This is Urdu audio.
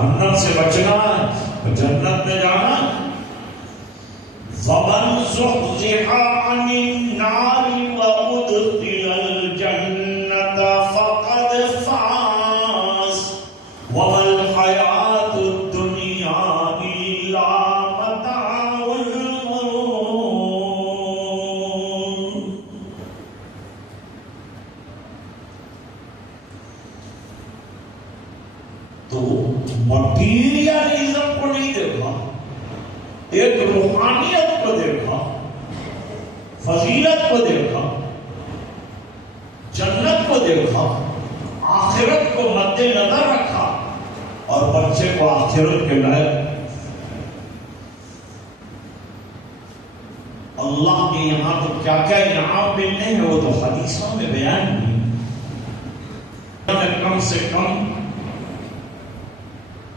جہنم سے بچنا ہے، جنت میں جانا. فَمَنْ زُحْزِحَ عَنِ النَّارِ وَأُدْخِلَ الْجَنَّةَ فَقَدْ فَازَ وَمَا الْحَيَاةُ الدُّنْيَا إِلَّا مَتَاعُ الْغُرُورِ. تو مٹیریلزم کو نہیں دیکھا، ایک روحانیت کو دیکھا، فضیلت کو دیکھا، جنت کو دیکھا، آخرت کو مد نظر رکھا اور بچے کو آخرت کے لائق. اللہ کے یہاں تو کیا کیا انعام ملنے ہیں وہ تو حدیثوں میں بیان نہیں. کم سے کم